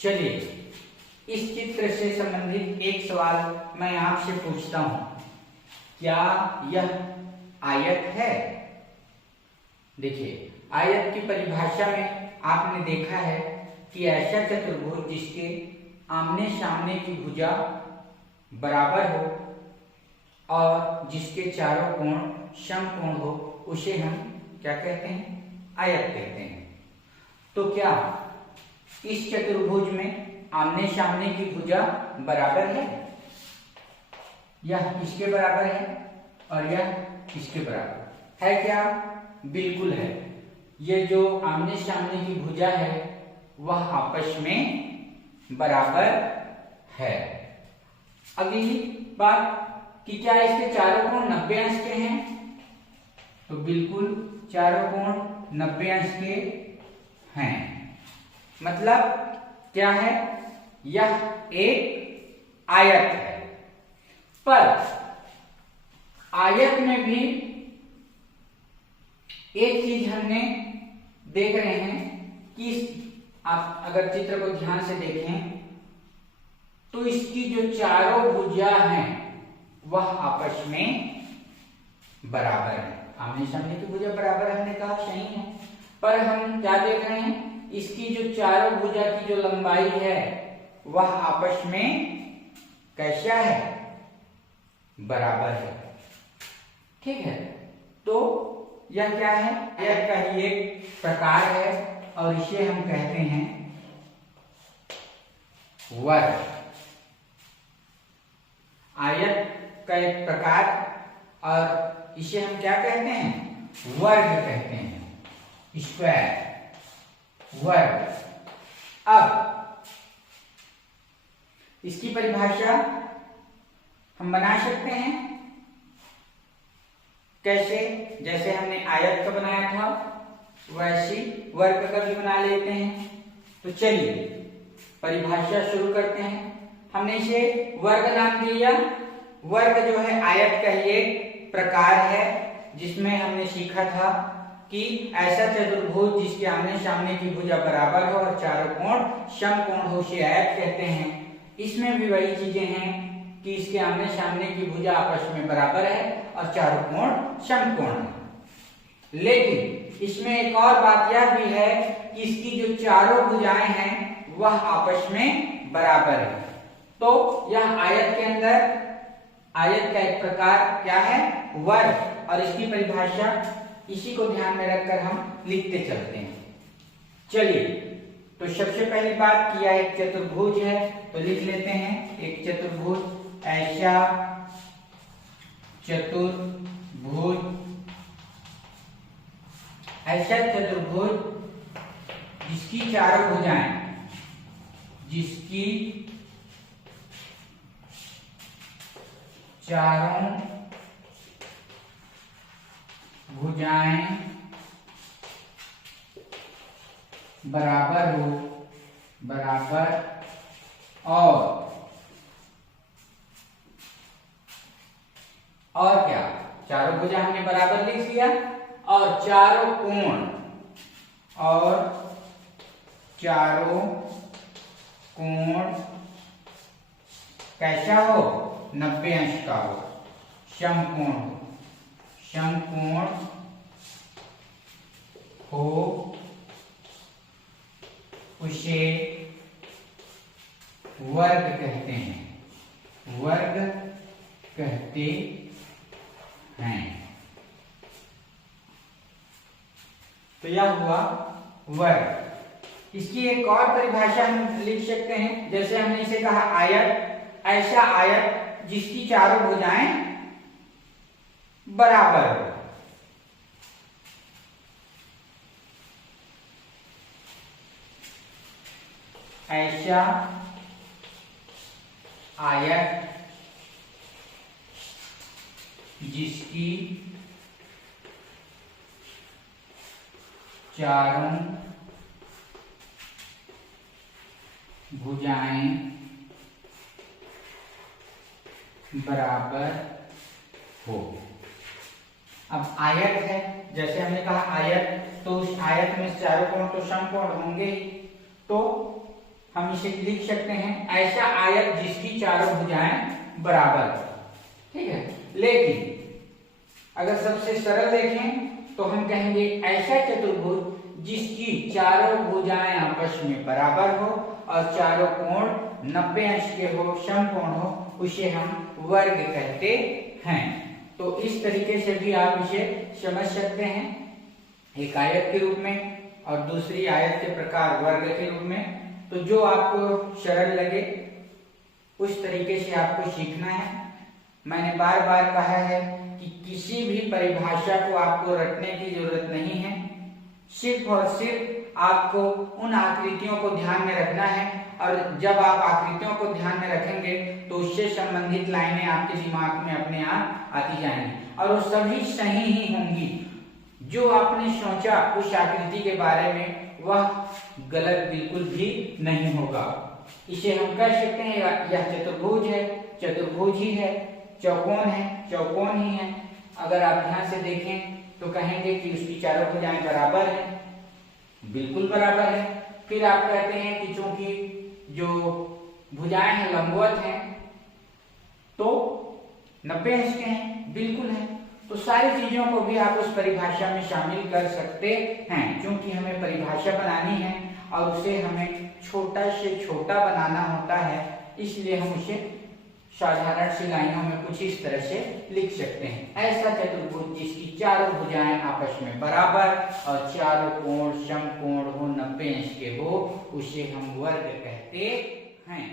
चलिए इस चित्र से संबंधित एक सवाल मैं आपसे पूछता हूं, क्या यह आयत है? देखिए, आयत की परिभाषा में आपने देखा है कि ऐसा चतुर्भुज जिसके आमने सामने की भुजा बराबर हो और जिसके चारों कोण समकोण हो, उसे हम क्या कहते हैं? आयत कहते हैं। तो क्या इस चतुर्भुज में आमने सामने की भुजा बराबर है? यह इसके बराबर है और यह इसके बराबर है क्या? बिल्कुल है। ये जो आमने सामने की भुजा है वह आपस में बराबर है। अगली बात कि क्या इसके चारों कोण 90 अंश के हैं? तो बिल्कुल चारों कोण 90 अंश के हैं। मतलब क्या है? यह एक आयत है। पर आयत में भी एक चीज हमने देख रहे हैं कि आप अगर चित्र को ध्यान से देखें तो इसकी जो चारों भुजा हैं वह आपस में बराबर है। आमने सामने की भुजा बराबर हमने कहा सही है, पर हम क्या देख रहे हैं? इसकी जो चारों भुजा की जो लंबाई है वह आपस में कैसा है? बराबर है। ठीक है, तो यह क्या है? यह का ही एक प्रकार है और इसे हम कहते हैं वर्ग। आयत का एक प्रकार और इसे हम क्या कहते हैं? वर्ग कहते हैं, स्क्वायर, वर्ग। अब इसकी परिभाषा हम बना सकते हैं कैसे? जैसे हमने आयत का बनाया था वैसे वर्ग का भी बना लेते हैं। तो चलिए परिभाषा शुरू करते हैं। हमने इसे वर्ग नाम दिया। वर्ग जो है आयत का ही एक प्रकार है जिसमें हमने सीखा था कि ऐसा चतुर्भुज जिसके आमने सामने की भुजा बराबर हो और चारों कोण समकोण हो उसे आयत कहते हैं। इसमें भी वही चीजें हैं कि इसके आमने सामने की भुजा आपस में बराबर है और चारों कोण समकोण है। लेकिन इसमें एक और बात यह भी है कि इसकी जो चारों भुजाएं हैं वह आपस में बराबर है। तो यह आयत के अंदर आयत का एक प्रकार क्या है? वर्ग। और इसकी परिभाषा इसी को ध्यान में रखकर हम लिखते चलते हैं। चलिए, तो सबसे पहली बात कि यह एक चतुर्भुज है, तो लिख लेते हैं एक चतुर्भुज। ऐसा चतुर्भुज, ऐसा चतुर्भुज जिसकी चारों भुजाएं, जिसकी चारों भुजाएं बराबर हो, बराबर, और क्या? चारों भुजा हमने बराबर लिख दिया और चारों कोण, और चारों कोण कैसा हो? 90 अंश का हो, समकोण हो, समकोण हो, उसे वर्ग कहते हैं, वर्ग कहते हैं। तो यह हुआ वर्ग। इसकी एक और परिभाषा हम लिख सकते हैं, जैसे हमने इसे कहा आयत। ऐसा आयत जिसकी चारों भुजाएं बराबर हो। ऐसा आयत जिसकी चारों भुजाएं बराबर हो। अब आयत है, जैसे हमने कहा आयत, तो उस आयत में चारों कोण तो समकोण होंगे ही। तो हम इसे लिख सकते हैं ऐसा आयत जिसकी चारों भुजाएं बराबर हो। ठीक है, लेकिन अगर सबसे सरल देखें तो हम कहेंगे ऐसा चतुर्भुज जिसकी चारों भुजाएं आपस में बराबर हो और चारों कोण 90 अंश के हो, समकोण हो, उसे हम वर्ग कहते हैं। तो इस तरीके से भी आप इसे समझ सकते हैं, एक आयत के रूप में और दूसरी आयत के प्रकार वर्ग के रूप में। तो जो आपको सरल लगे उस तरीके से आपको सीखना है। मैंने बार बार कहा है कि किसी भी परिभाषा को आपको रटने की जरूरत नहीं है, सिर्फ और सिर्फ आपको उन आकृतियों को ध्यान में रखना है और जब आप आकृतियों को ध्यान में रखेंगे तो उससे संबंधित लाइनें आपके दिमाग में अपने आप आती जाएंगी और वो सभी सही ही होंगी। जो आपने सोचा उस आकृति के बारे में वह गलत बिल्कुल भी नहीं होगा। इसे हम कह सकते हैं यह चतुर्भुज है, चतुर्भुज ही है, चौकोन है, चौकोन ही है। अगर आप ध्यान से देखें तो कहेंगे कि उसकी चारों भुजाएं बराबर है, बिल्कुल बराबर है। फिर आप कहते हैं कि चूंकि जो भुजाएं हैं लंबवत हैं तो 90 अंश के हैं, बिल्कुल है। तो सारी चीजों को भी आप उस परिभाषा में शामिल कर सकते हैं। क्योंकि हमें परिभाषा बनानी है और उसे हमें छोटा से छोटा बनाना होता है, इसलिए हम उसे साधारण सी लाइनों में कुछ इस तरह से लिख सकते हैं। ऐसा चतुर्भुज जिसकी चारों भुजाएं आपस में बराबर और चारों कोण समकोण हो, 90 अंश के हो, उसे हम वर्ग कहते हैं।